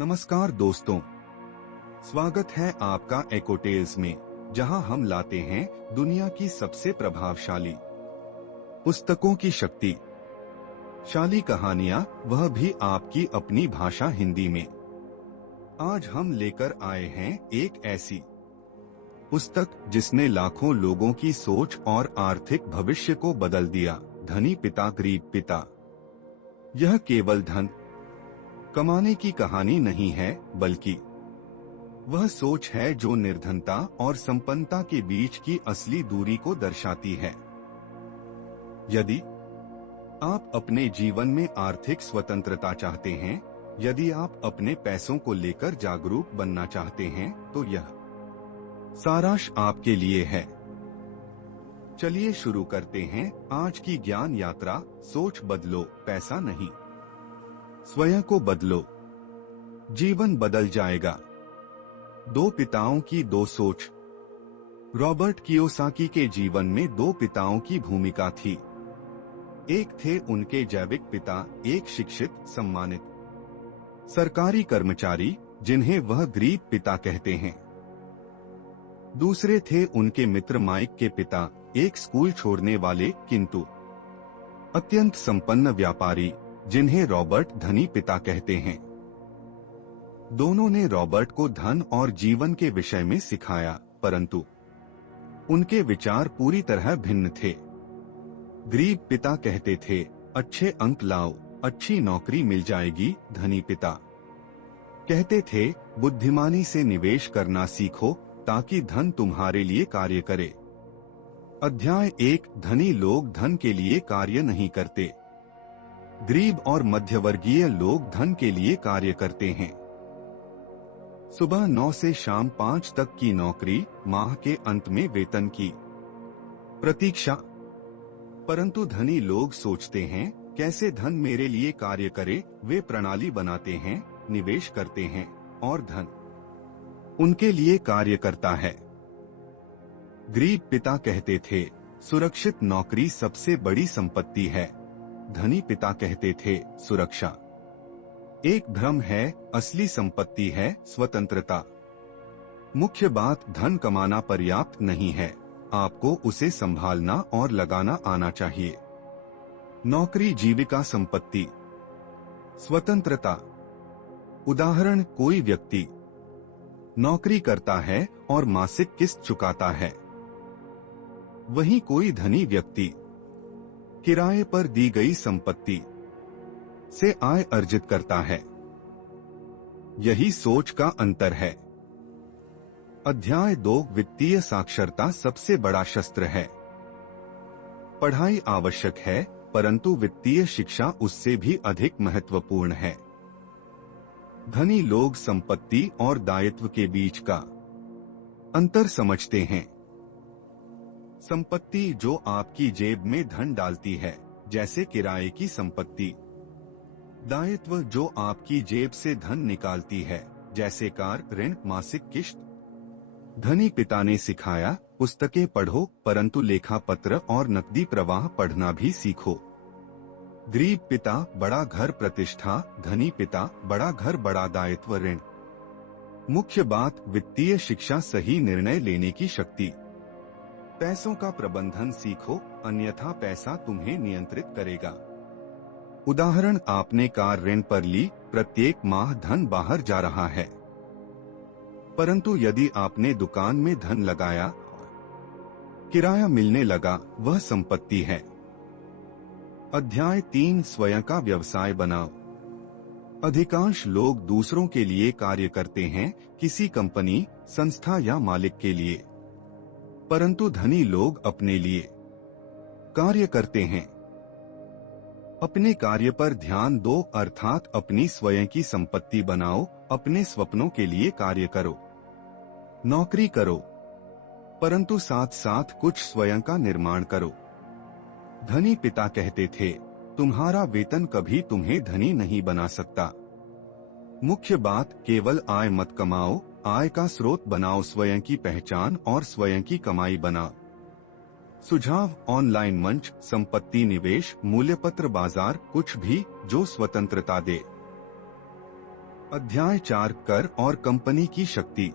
नमस्कार दोस्तों, स्वागत है आपका एकोटेल्स में, जहां हम लाते हैं दुनिया की सबसे प्रभावशाली पुस्तकों की शक्ति शाली कहानियां, वह भी आपकी अपनी भाषा हिंदी में। आज हम लेकर आए हैं एक ऐसी पुस्तक जिसने लाखों लोगों की सोच और आर्थिक भविष्य को बदल दिया। धनी पिता गरीब पिता। यह केवल धन कमाने की कहानी नहीं है, बल्कि वह सोच है जो निर्धनता और संपन्नता के बीच की असली दूरी को दर्शाती है। यदि आप अपने जीवन में आर्थिक स्वतंत्रता चाहते हैं, यदि आप अपने पैसों को लेकर जागरूक बनना चाहते हैं, तो यह सारांश आपके लिए है। चलिए शुरू करते हैं आज की ज्ञान यात्रा। सोच बदलो, पैसा नहीं, स्वयं को बदलो, जीवन बदल जाएगा। दो पिताओं की दो सोच। रॉबर्ट कियोसाकी के जीवन में दो पिताओं की भूमिका थी। एक थे उनके जैविक पिता, एक शिक्षित, सम्मानित सरकारी कर्मचारी जिन्हें वह गरीब पिता कहते हैं। दूसरे थे उनके मित्र माइक के पिता, एक स्कूल छोड़ने वाले किंतु अत्यंत संपन्न व्यापारी जिन्हें रॉबर्ट धनी पिता कहते हैं। दोनों ने रॉबर्ट को धन और जीवन के विषय में सिखाया, परंतु उनके विचार पूरी तरह भिन्न थे। गरीब पिता कहते थे, अच्छे अंक लाओ, अच्छी नौकरी मिल जाएगी। धनी पिता कहते थे, बुद्धिमानी से निवेश करना सीखो ताकि धन तुम्हारे लिए कार्य करे। अध्याय 1। धनी लोग धन के लिए कार्य नहीं करते। गरीब और मध्यवर्गीय लोग धन के लिए कार्य करते हैं। सुबह 9 से शाम 5 तक की नौकरी, माह के अंत में वेतन की प्रतीक्षा। परंतु धनी लोग सोचते हैं, कैसे धन मेरे लिए कार्य करे। वे प्रणाली बनाते हैं, निवेश करते हैं और धन उनके लिए कार्य करता है। गरीब पिता कहते थे, सुरक्षित नौकरी सबसे बड़ी संपत्ति है। धनी पिता कहते थे, सुरक्षा एक भ्रम है, असली संपत्ति है स्वतंत्रता। मुख्य बात, धन कमाना पर्याप्त नहीं है, आपको उसे संभालना और लगाना आना चाहिए। नौकरी जीविका संपत्ति, स्वतंत्रता। उदाहरण, कोई व्यक्ति नौकरी करता है और मासिक किस्त चुकाता है। वहीं कोई धनी व्यक्ति किराए पर दी गई संपत्ति से आय अर्जित करता है। यही सोच का अंतर है। अध्याय 2। वित्तीय साक्षरता सबसे बड़ा शस्त्र है। पढ़ाई आवश्यक है, परंतु वित्तीय शिक्षा उससे भी अधिक महत्वपूर्ण है। धनी लोग संपत्ति और दायित्व के बीच का अंतर समझते हैं। संपत्ति जो आपकी जेब में धन डालती है, जैसे किराए की संपत्ति। दायित्व जो आपकी जेब से धन निकालती है, जैसे कार ऋण, मासिक किश्त। धनी पिता ने सिखाया, पुस्तकें पढ़ो, परंतु लेखा पत्र और नकदी प्रवाह पढ़ना भी सीखो। गरीब पिता, बड़ा घर प्रतिष्ठा। धनी पिता, बड़ा घर बड़ा दायित्व ऋण। मुख्य बात, वित्तीय शिक्षा, सही निर्णय लेने की शक्ति। पैसों का प्रबंधन सीखो, अन्यथा पैसा तुम्हें नियंत्रित करेगा। उदाहरण, आपने कार ऋण पर ली, प्रत्येक माह धन बाहर जा रहा है। परंतु यदि आपने दुकान में धन लगाया, किराया मिलने लगा, वह संपत्ति है। अध्याय 3। स्वयं का व्यवसाय बनाओ। अधिकांश लोग दूसरों के लिए कार्य करते हैं, किसी कंपनी, संस्था या मालिक के लिए। परंतु धनी लोग अपने लिए कार्य करते हैं। अपने कार्य पर ध्यान दो, अर्थात अपनी स्वयं की संपत्ति बनाओ। अपने सपनों के लिए कार्य करो। नौकरी करो, परंतु साथ साथ कुछ स्वयं का निर्माण करो। धनी पिता कहते थे, तुम्हारा वेतन कभी तुम्हें धनी नहीं बना सकता। मुख्य बात, केवल आय मत कमाओ, आय का स्रोत बनाओ। स्वयं की पहचान और स्वयं की कमाई बनाओ। सुझाव, ऑनलाइन मंच, संपत्ति निवेश, मूल्यपत्र बाजार, कुछ भी जो स्वतंत्रता दे। अध्याय 4 कर और कंपनी की शक्ति।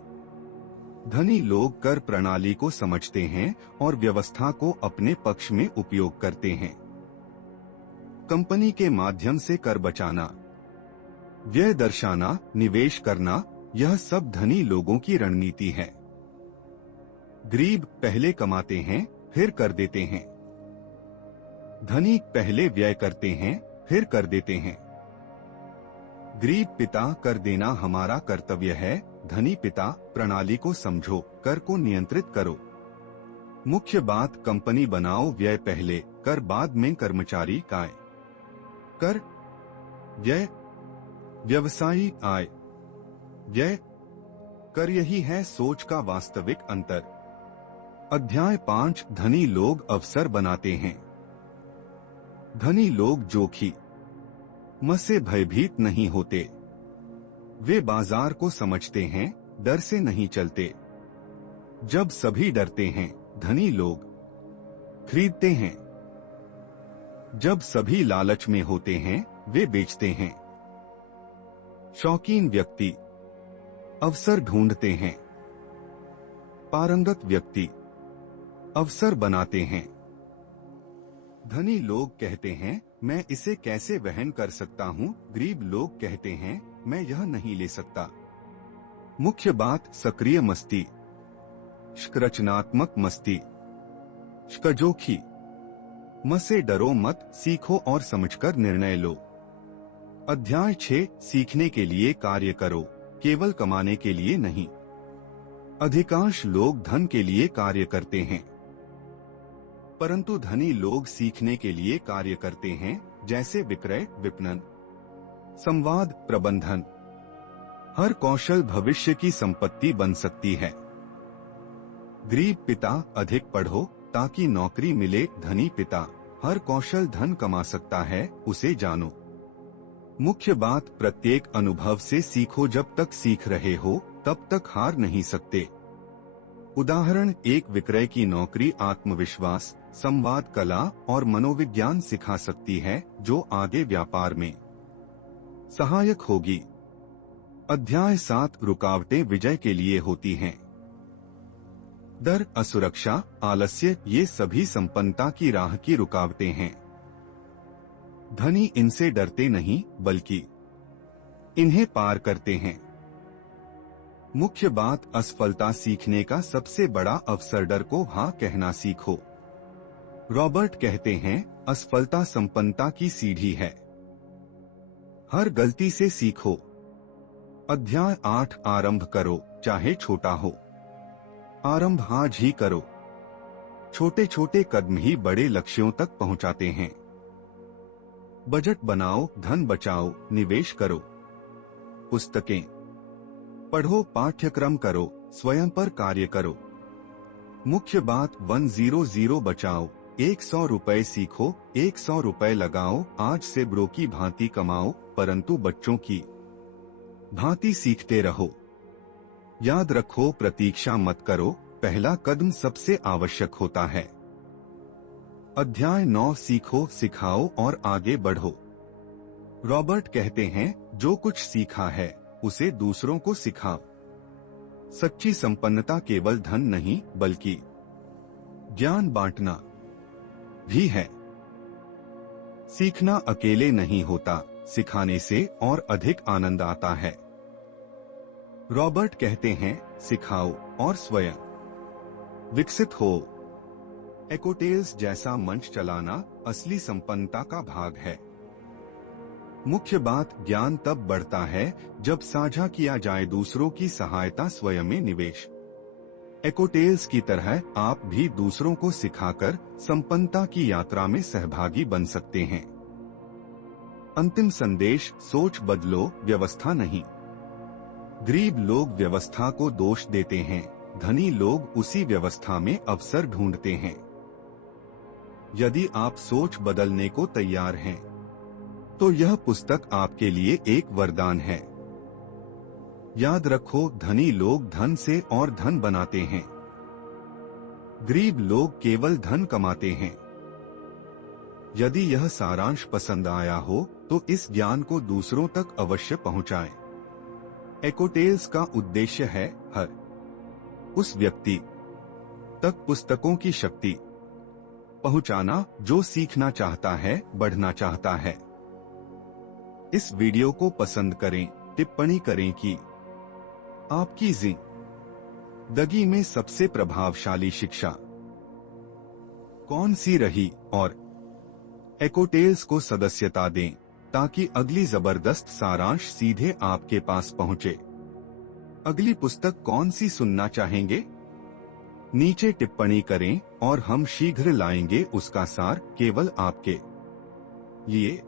धनी लोग कर प्रणाली को समझते हैं और व्यवस्था को अपने पक्ष में उपयोग करते हैं। कंपनी के माध्यम से कर बचाना, व्यय दर्शाना, निवेश करना, यह सब धनी लोगों की रणनीति है। गरीब पहले कमाते हैं फिर कर देते हैं। धनी पहले व्यय करते हैं फिर कर देते हैं। गरीब पिता कर देना हमारा कर्तव्य है, धनी पिता प्रणाली को समझो, कर को नियंत्रित करो। मुख्य बात कंपनी बनाओ, व्यय पहले, कर बाद में, कर्मचारी आय। कर, व्यय, व्यवसायी आय, व्यय, कर, यही है सोच का वास्तविक अंतर। अध्याय 5 धनी लोग अवसर बनाते हैं। धनी लोग जोखिम से भयभीत नहीं होते। वे बाजार को समझते हैं, डर से नहीं चलते। जब सभी डरते हैं, धनी लोग खरीदते हैं। जब सभी लालच में होते हैं, वे बेचते हैं। शौकीन व्यक्ति अवसर ढूंढते हैं। पारंगत व्यक्ति अवसर बनाते हैं। धनी लोग कहते हैं, मैं इसे कैसे वहन कर सकता हूँ। गरीब लोग कहते हैं, मैं यह नहीं ले सकता। मुख्य बात सक्रिय मस्ती, रचनात्मक मस्ती, जोखी मसे डरो मत, सीखो और समझकर निर्णय लो। अध्याय 6 सीखने के लिए कार्य करो, केवल कमाने के लिए नहीं। अधिकांश लोग धन के लिए कार्य करते हैं, परंतु धनी लोग सीखने के लिए कार्य करते हैं, जैसे विक्रय, विपणन, संवाद, प्रबंधन। हर कौशल भविष्य की संपत्ति बन सकती है। गरीब पिता अधिक पढ़ो ताकि नौकरी मिले, धनी पिता हर कौशल धन कमा सकता है, उसे जानो। मुख्य बात प्रत्येक अनुभव से सीखो, जब तक सीख रहे हो तब तक हार नहीं सकते। उदाहरण, एक विक्रय की नौकरी आत्मविश्वास, संवाद कला और मनोविज्ञान सिखा सकती है, जो आगे व्यापार में सहायक होगी। अध्याय 7 रुकावटें विजय के लिए होती हैं। डर, असुरक्षा, आलस्य, ये सभी संपन्नता की राह की रुकावटें हैं। धनी इनसे डरते नहीं, बल्कि इन्हें पार करते हैं। मुख्य बात असफलता सीखने का सबसे बड़ा अवसर, डर को हाँ कहना सीखो। रॉबर्ट कहते हैं, असफलता संपन्नता की सीढ़ी है। हर गलती से सीखो। अध्याय 8 आरंभ करो, चाहे छोटा हो। आरंभ आज ही करो। छोटे छोटे कदम ही बड़े लक्ष्यों तक पहुंचाते हैं। बजट बनाओ, धन बचाओ, निवेश करो। पुस्तकें पढ़ो, पाठ्यक्रम करो, स्वयं पर कार्य करो। मुख्य बात 100 बचाओ, 100 रुपए सीखो, 100 रुपए लगाओ। आज से ब्रो की भांति कमाओ, परंतु बच्चों की भांति सीखते रहो। याद रखो, प्रतीक्षा मत करो, पहला कदम सबसे आवश्यक होता है। अध्याय 9 सीखो, सिखाओ और आगे बढ़ो। रॉबर्ट कहते हैं, जो कुछ सीखा है उसे दूसरों को सिखाओ। सच्ची संपन्नता केवल धन नहीं, बल्कि ज्ञान बांटना भी है। सीखना अकेले नहीं होता, सिखाने से और अधिक आनंद आता है। रॉबर्ट कहते हैं, सिखाओ और स्वयं विकसित हो। एकोटेल्स जैसा मंच चलाना असली संपन्नता का भाग है। मुख्य बात, ज्ञान तब बढ़ता है जब साझा किया जाए, दूसरों की सहायता, स्वयं में निवेश। एकोटेल्स की तरह आप भी दूसरों को सिखाकर संपन्नता की यात्रा में सहभागी बन सकते हैं। अंतिम संदेश, सोच बदलो, व्यवस्था नहीं। गरीब लोग व्यवस्था को दोष देते हैं, धनी लोग उसी व्यवस्था में अवसर ढूंढते हैं। यदि आप सोच बदलने को तैयार हैं, तो यह पुस्तक आपके लिए एक वरदान है। याद रखो, धनी लोग धन से और धन बनाते हैं। गरीब लोग केवल धन कमाते हैं। यदि यह सारांश पसंद आया हो तो इस ज्ञान को दूसरों तक अवश्य पहुंचाएं। एकोटेल्स का उद्देश्य है हर उस व्यक्ति तक पुस्तकों की शक्ति पहुंचाना जो सीखना चाहता है, बढ़ना चाहता है। इस वीडियो को पसंद करें, टिप्पणी करें कि आपकी जिंदगी में सबसे प्रभावशाली शिक्षा कौन सी रही और एकोटेल्स को सदस्यता दें ताकि अगली जबरदस्त सारांश सीधे आपके पास पहुंचे। अगली पुस्तक कौन सी सुनना चाहेंगे? नीचे टिप्पणी करें और हम शीघ्र लाएंगे उसका सार केवल आपके लिए।